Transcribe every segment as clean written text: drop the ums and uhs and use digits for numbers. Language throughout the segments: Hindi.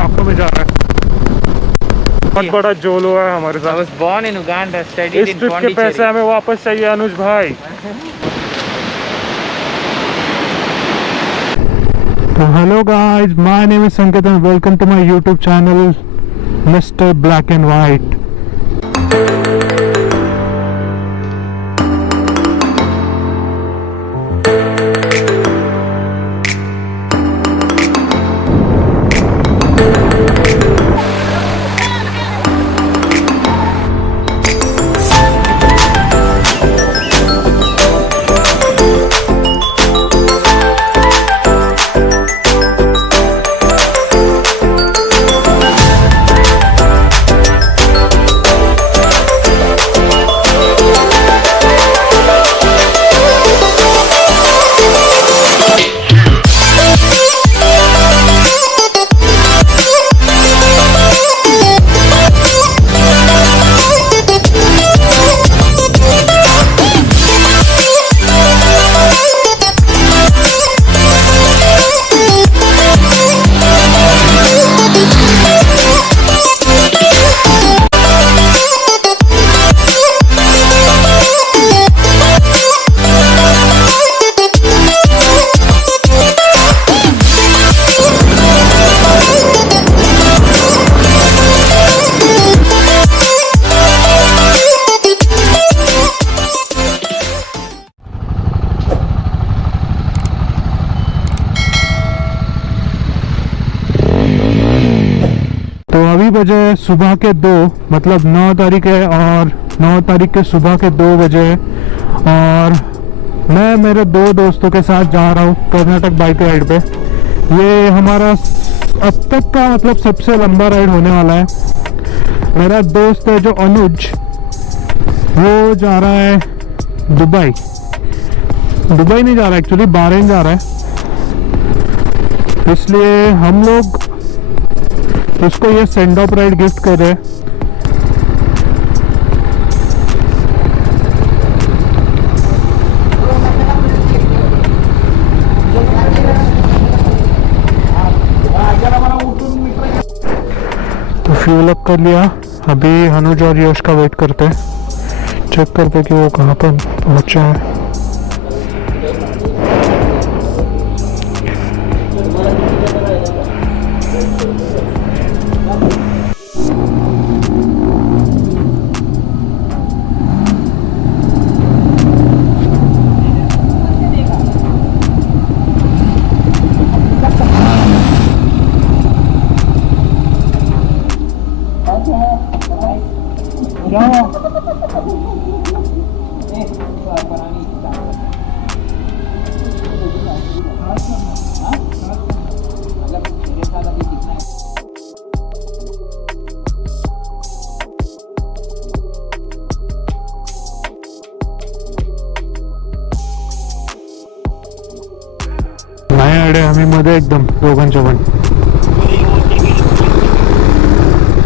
आंखों में जा रहा है। बहुत बड़ा जोलो है हमारे साथ। I was born in Uganda, studied इस in ट्रिप के पैसे हमें वापस चाहिए अनुज भाई। तो hello guys, my name is Sanket and welcome to my YouTube channel mister black and white. बजे सुबह के 2, मतलब 9 तारीख है और 9 तारीख के सुबह के 2 बजे, और मैं मेरे 2 दोस्तों के साथ जा रहा हूँ कर्नाटक बाइक राइड पे। ये हमारा अब तक का मतलब सबसे लंबा राइड होने वाला है। मेरा दोस्त है जो अनुज, वो जा रहा है दुबई नहीं जा रहा, एक्चुअली बहरीन जा रहा है, इसलिए हम लोग उसको ये सेंड ऑफ राइड गिफ्ट कर रहे हैं। तो फ्यूल अप कर लिया, अभी अनुज और यश का वेट करते हैं, चेक करते कि वो कहाँ पर पहुंचा है। नाही अडे आम्ही मध्ये एकदम दोघांच्या पण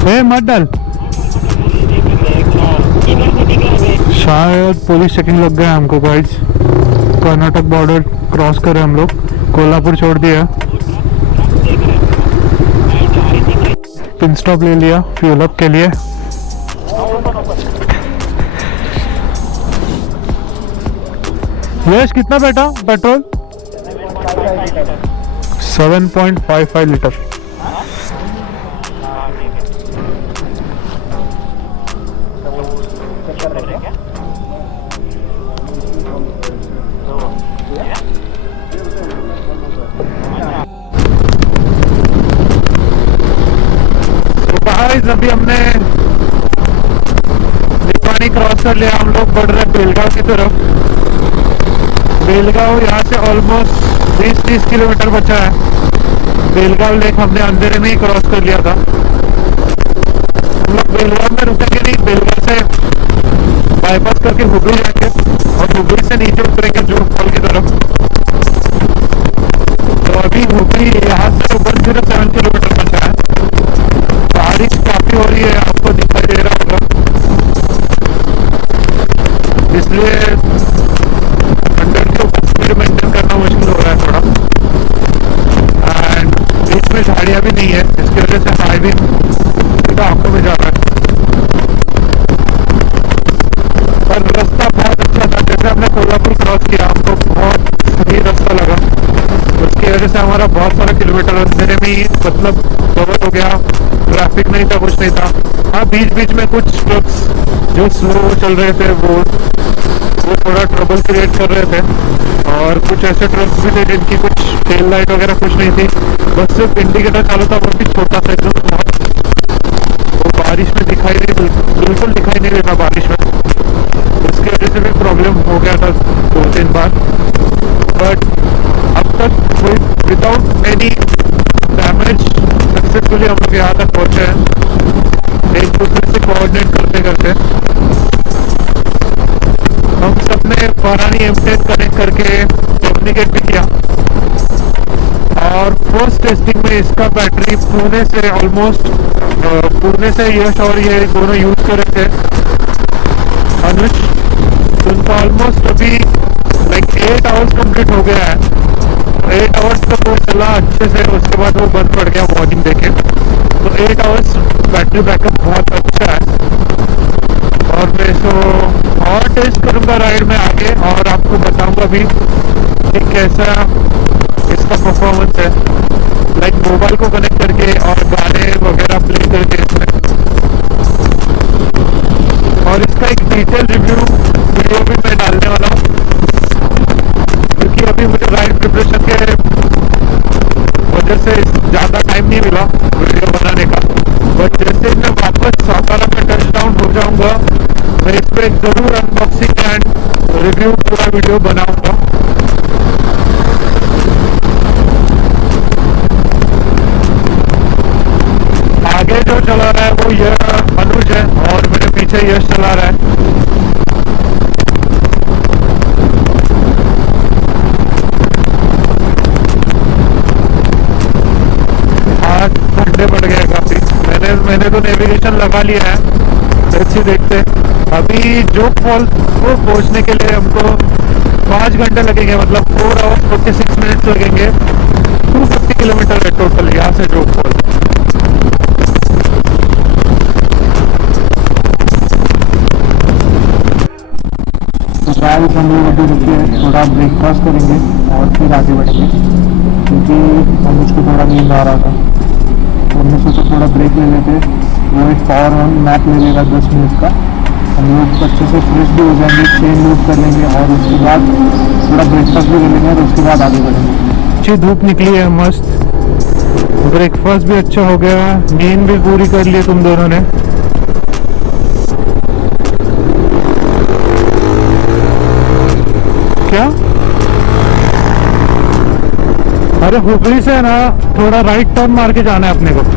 हे मत डाल। शायद पुलिस चेकिंग लग गया हमको गाइस। कर्नाटक बॉर्डर क्रॉस करे हम लोग, कोल्हापुर छोड़ दिया, पिन स्टॉप ले लिया फ्यूल अप के लिए। यश कितना बैठा पेट्रोल? 7.55 लीटर। अभी हमने पानी क्रॉस कर लिया, हम लोग बढ़ रहे बेलगांव की तरफ। बेलगांव यहाँ से ऑलमोस्ट 20-30 किलोमीटर बचा है। बेलगांव लेक हमने अंधेरे में ही क्रॉस कर लिया था। हम लोग बेलगांव में रुकेंगे नहीं, बेलगांव से बाईपास करके हुबली जाएंगे और हुबली से नीचे उतरेंगे जोरफॉल की तरफ। तो अभी हुबली यहाँ से 107 किलोमीटर बचा है। बारिश काफी हो रही है, आपको दिखाई दे रहा होगा, इसलिए 100 के ऊपर स्पीड मेंटेन करना मुश्किल हो रहा है थोड़ा। एंड बीच में में झाड़ियाँ भी नहीं है, जिसकी वजह से हाई भी सीधा आंखों में जा रहा है। पर रास्ता बहुत अच्छा था। जैसे हमने कोल्हापुर क्रॉस किया, हमको बहुत सही रास्ता लगा। उसकी वजह से हमारा बहुत सारा किलोमीटर रास्ते में ही मतलब कवर हो गया। ट्रैफिक नहीं था, कुछ नहीं था। हाँ, बीच बीच में कुछ ट्रक्स जो स्लो चल रहे थे वो थोड़ा ट्रबल क्रिएट कर रहे थे, और कुछ ऐसे ट्रक्स भी थे जिनकी कुछ टेल लाइट वगैरह कुछ नहीं थी, बस सिर्फ इंडिकेटर चालू था, वो भी छोटा सा एकदम। वो बारिश में दिखाई नहीं, बिल्कुल दिखाई नहीं देता बारिश में। उसकी वजह से भी प्रॉब्लम हो गया था 2-3 बार। बट अब तक कोई विदाउट एनी डैमेज सक्सेसफुली हम लोग यहाँ तक पहुँचे हैं, एक दूसरे से कोऑर्डिनेट करते करते। हम सबने पारानी M10 कनेक्ट करके कम्युनिकेट भी किया, और फर्स्ट टेस्टिंग में इसका बैटरी पुणे से ऑलमोस्ट पुणे से यश और ये दोनों यूज कर रहे थे, अनुज। तो उनका ऑलमोस्ट अभी लाइक 8 आवर्स कंप्लीट हो गया है। 8 आवर्स तक वो चला अच्छे से, उसके बाद वो बंद पड़ गया वार्निंग देके। तो 8 आवर्स बैटरी बैकअप बहुत अच्छा है। और मैं इसको और टेस्ट करूँगा राइड में आगे, और आपको बताऊँगा भी कि कैसा इसका परफॉर्मेंस है, लाइक मोबाइल को कनेक्ट करके और गाने वगैरह प्ले करके इसमें। और इसका एक डिटेल रिव्यू वीडियो भी मैं डालने वाला हूँ, क्योंकि अभी मुझे राइड प्रिपरेशन के वजह से ज़्यादा टाइम नहीं मिला वीडियो बनाने का। बट जैसे मैं वापस सातारा में टच डाउन हो जाऊँगा, मैं इस पर ज़रूर अनबॉक्सिंग एंड रिव्यू पूरा वीडियो बनाऊँगा। आगे जो चला रहा है वो ये अनुज है, और मेरे पीछे यश चला रहा है। आज ठंडे पड़ गए काफी। मैंने तो नेविगेशन लगा लिया है, अच्छी देखते। अभी जोग फॉल को पहुंचने के लिए हमको 5 घंटे लगेंगे, मतलब 4 आवर्स 46 मिनट्स लगेंगे। 250 किलोमीटर है टोटल यहाँ से जोग फॉल। तो गाइस, हम लोग अभी रुके, थोड़ा ब्रेकफास्ट करेंगे और फिर आगे बढ़ेंगे, क्योंकि मुझको थोड़ा नींद आ रहा था। तो हमने सोचा थोड़ा ब्रेक ले लेते। वो एक पावर ऑन मैप ले लेगा 10 मिनट का। हम लोग अच्छे से फ्रेश भी हो जाएंगे, चेन लूप कर लेंगे, और उसके बाद थोड़ा ब्रेकफास्ट भी ले लेंगे, और उसके बाद आगे बढ़ेंगे। अच्छी धूप निकली है, मस्त। ब्रेकफास्ट भी अच्छा हो गया, नींद भी पूरी कर ली तुम दोनों ने। क्या? अरे हुबली से ना थोड़ा राइट टर्न मार के जाना है अपने को।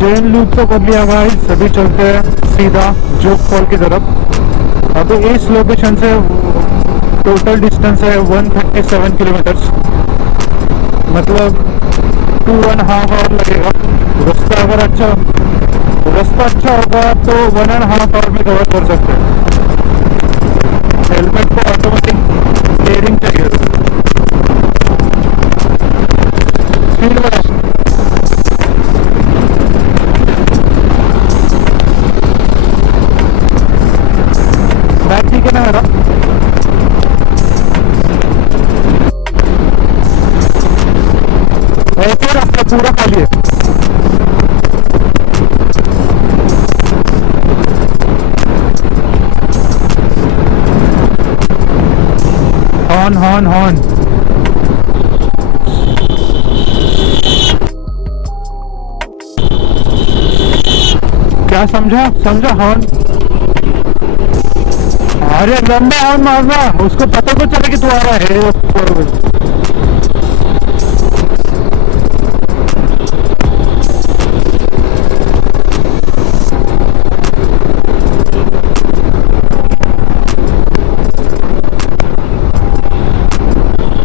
चेन लूप तो कर लिया गाइस, अभी चलते हैं सीधा जोग फॉल की तरफ। अभी इस लोकेशन से टोटल डिस्टेंस है 137 किलोमीटर्स, मतलब 2.5 आवर लगेगा। रास्ता अच्छा होगा तो 1.5 आवर में कवर कर सकते हैं। हेलमेट को ऑटोमेटिक स्टीयरिंग चाहिए। स्पीड बढ़ा, बैक ठीक है ना मेरा? ऐसे रास्ता पूरा खाली है। Horn horn horn. क्या समझा हॉर्न? अरे लंबा हॉर्न मारना, उसको पता तो चले कि तू आ रहा है।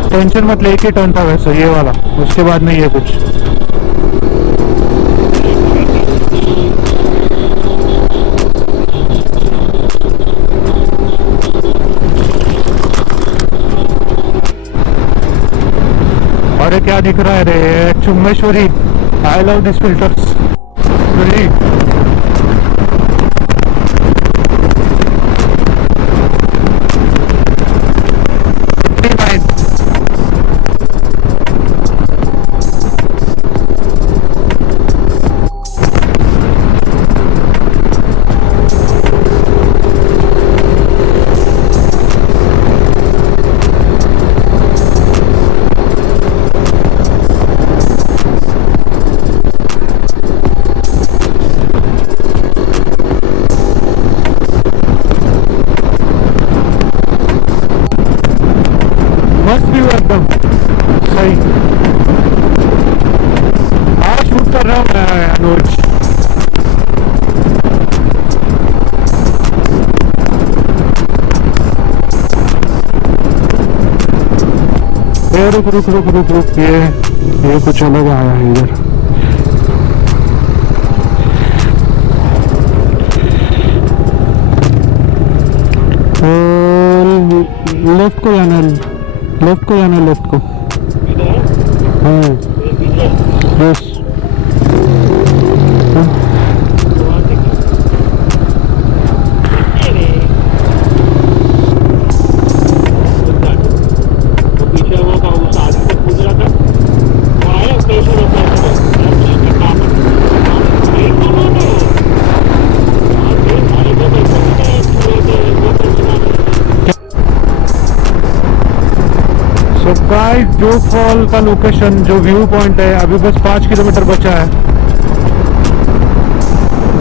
टेंशन मत ले, एक ही टर्न था वैसे ये वाला, उसके बाद नहीं है कुछ। अरे क्या दिख रहा है रे, चुम्मेश्वरी। I love this filters. मस्त व्यू एकदम सही। हाँ शूट कर रहा हूँ मैं अनुज। रुक रुक रुक रुक रुक, ये कुछ अलग आया है इधर। लेफ्ट को जाना है, लेफ्ट को। यस। गाइस जोग फॉल का लोकेशन जो व्यू पॉइंट है, अभी बस 5 किलोमीटर बचा है।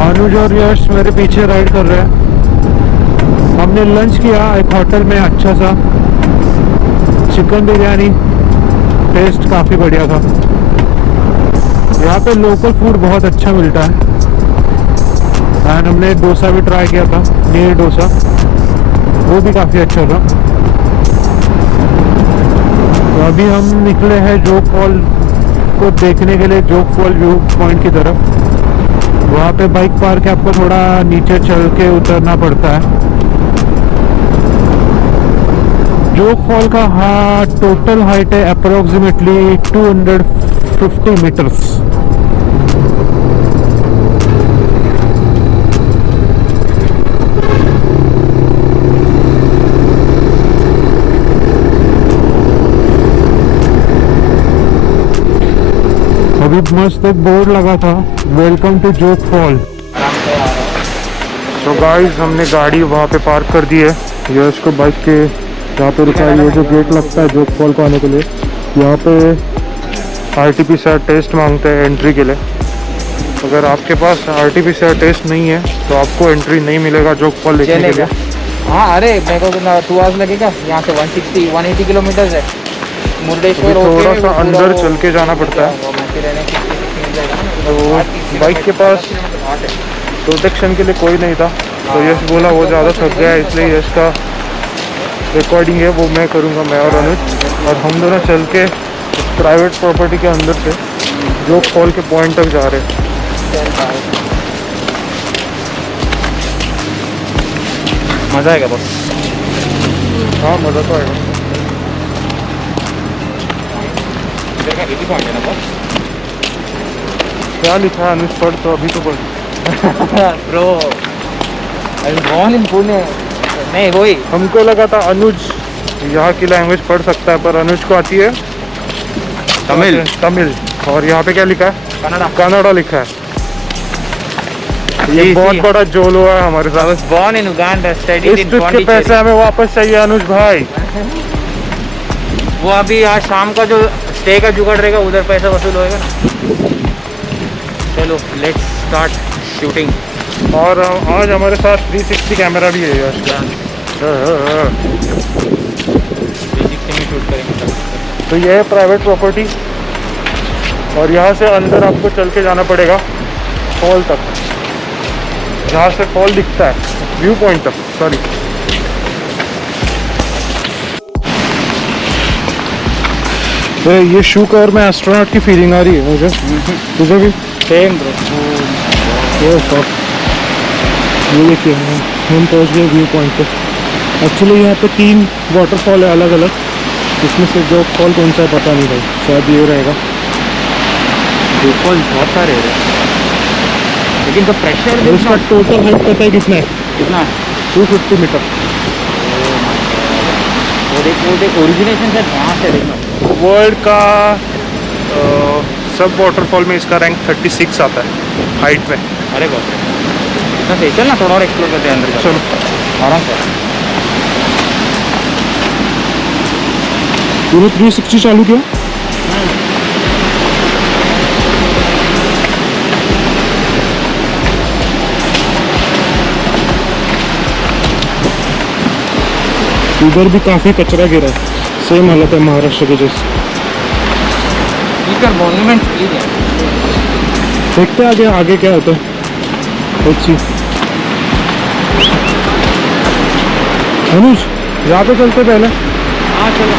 अनुज और यश मेरे पीछे राइड कर रहे हैं। हमने लंच किया एक होटल में, अच्छा सा चिकन बिरयानी, टेस्ट काफ़ी बढ़िया था। यहाँ पे लोकल फूड बहुत अच्छा मिलता है। एंड हमने डोसा भी ट्राई किया था, नीर डोसा, वो भी काफ़ी अच्छा था। तो अभी हम निकले हैं जोग फॉल को देखने के लिए, जोग फॉल व्यू पॉइंट की तरफ। वहाँ पे बाइक पार्क है, आपको थोड़ा नीचे चल के उतरना पड़ता है। जोग फॉल का टोटल हाइट है अप्रोक्सीमेटली 250 मीटर्स। अभी मस्त एक बोर्ड लगा था, वेलकम टू जोग फॉल। तो गाइस हमने गाड़ी वहाँ पे पार्क कर दी है। यश को बाइक के यहाँ पे रुका है। ये जो गेट लगता है जोग फॉल को आने के लिए, यहाँ पे RT-PCR टेस्ट मांगते हैं एंट्री के लिए। अगर आपके पास RT-PCR टेस्ट नहीं है तो आपको एंट्री नहीं मिलेगा जोग फॉल देखने के लिए। हाँ अरे मेरे को 2 आवर्स लगेगा, यहाँ से 180 किलोमीटर है। मुर्डेश्वर थोड़ा सा अंदर चल के जाना पड़ता है। बाइक के पास प्रोटेक्शन के लिए कोई नहीं था, तो यश बोला वो ज़्यादा थक गया, इसलिए यश का रिकॉर्डिंग है वो मैं करूँगा, मैं और अनुज, और हम दोनों चल के प्राइवेट प्रॉपर्टी के अंदर से जोग फॉल के पॉइंट तक जा रहे हैं। मज़ा आएगा बस। हाँ मज़ा तो आएगा। क्या लिखा है अनुज, पढ़ तो, अभी तो पढ़। Bro born in Pune. नहीं वही हमको लगा था अनुज यहाँ की लैंग्वेज पढ़ सकता है, पर अनुज को आती है तमिल। और यहाँ पे क्या लिखा है? कन्नड़ा लिखा है। ये बहुत बड़ा जोलो है हमारे साथ। I was born in Uganda, studied इस in ट्रिप के Pondicherry। पैसे हमें वापस चाहिए अनुज भाई। वो अभी आज शाम का जो स्टे का जुगाड़ रहेगा उधर पैसा वसूल होएगा ना। चलो लेट्स स्टार्ट शूटिंग। और आज हमारे साथ 360 कैमरा भी है यार। 360 में शूट करेंगे। तो ये है प्राइवेट प्रॉपर्टी, और यहाँ से अंदर आपको चल के जाना पड़ेगा फॉल तक, जहाँ से फॉल दिखता है, व्यू पॉइंट तक, सॉरी। ये शू कवर में एस्ट्रोनॉट की फीलिंग आ रही है मुझे, तुझे भी? Same bro. ये देखिए हम पहुँच गए व्यू पॉइंट पे। एक्चुअली यहाँ पे 3 वाटरफॉल है अलग अलग, इसमें से जो फॉल कौन सा है पता नहीं भाई, शायद ये रहेगा। फॉल बहुत सारे हैं, लेकिन तो प्रेशर इसका टोटल हाइट पता है कितना है? कितना है? 250 मीटर। वो देख ओरिजिनेशन से वहाँ से देखना। वर्ल्ड का सब वाटरफॉल में इसका रैंक 36 आता है हाइट में। अरे बाप रे, इतना सही। चल ना थोड़ा और एक्सप्लोर करते हैं अंदर। चलो आराम से। तूने 360 चालू किया? इधर भी काफी कचरा गिरा है, सेम हालत है महाराष्ट्र के जैसे। मॉन्यूमेंट प्लीज है। देखते हैं आगे क्या होता है। अच्छी अनुज, यहाँ पे चलते पहले। हाँ चलो।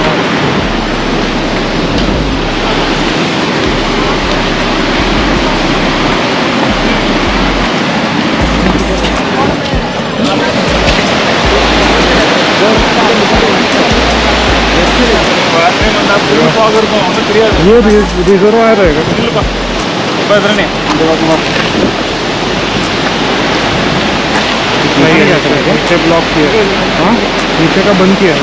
ये रिजर्वायर रहेगा। नहीं है, नीचे ब्लॉक किया है। हाँ नीचे का बंद किया है।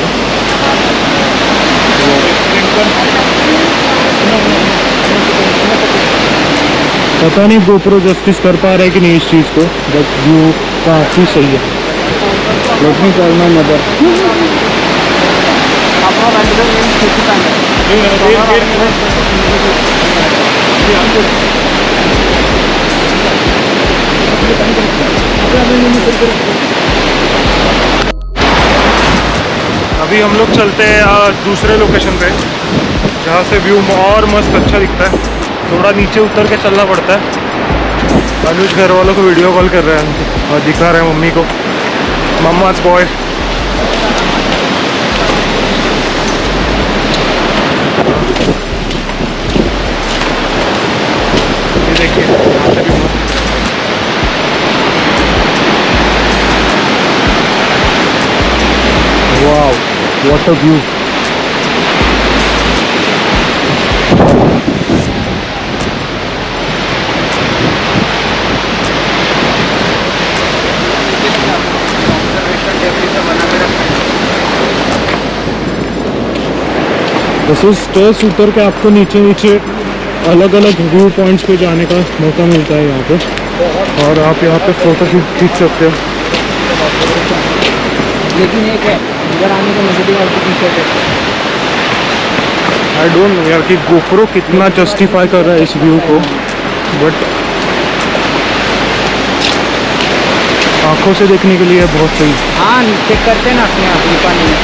पता नहीं गोप्रो जस्टिस कर पा रहा है कि नहीं इस चीज़ को, बट व्यू काफ़ी सही है। Let me call my mother. अभी हम लोग चलते हैं दूसरे लोकेशन पे, जहाँ से व्यू और मस्त अच्छा दिखता है। थोड़ा नीचे उतर के चलना पड़ता है। अनुज घर वालों को वीडियो कॉल कर रहे हैं और दिखा रहे हैं मम्मी को, मम्मा's बॉय। ये देखिए यहाँ से भी मस्त। Wow what a view. जैसे स्टेज उतर के आपको नीचे नीचे अलग अलग व्यू पॉइंट्स पे जाने का मौका मिलता है यहाँ पे, और आप यहाँ पे फोटो खींच सकते हो। लेकिन एक है, इधर आने का नेगेटिव आपको पीछे है। आई डोंट नो यार कि गोप्रो कितना जस्टिफाई कर रहा है इस व्यू को, बट आंखों से देखने के लिए बहुत सही। हाँ चेक करते हैं ना अपने आप ही पानी में।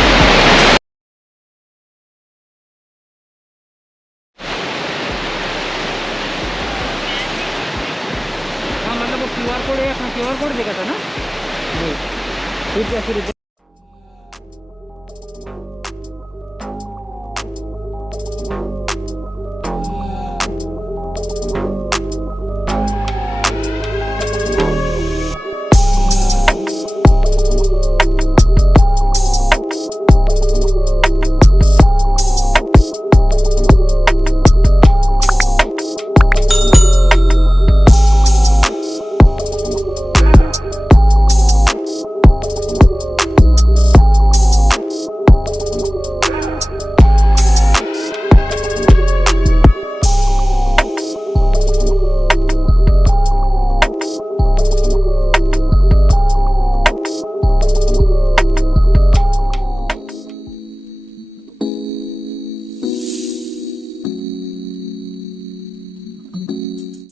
फिर कैसे रुके?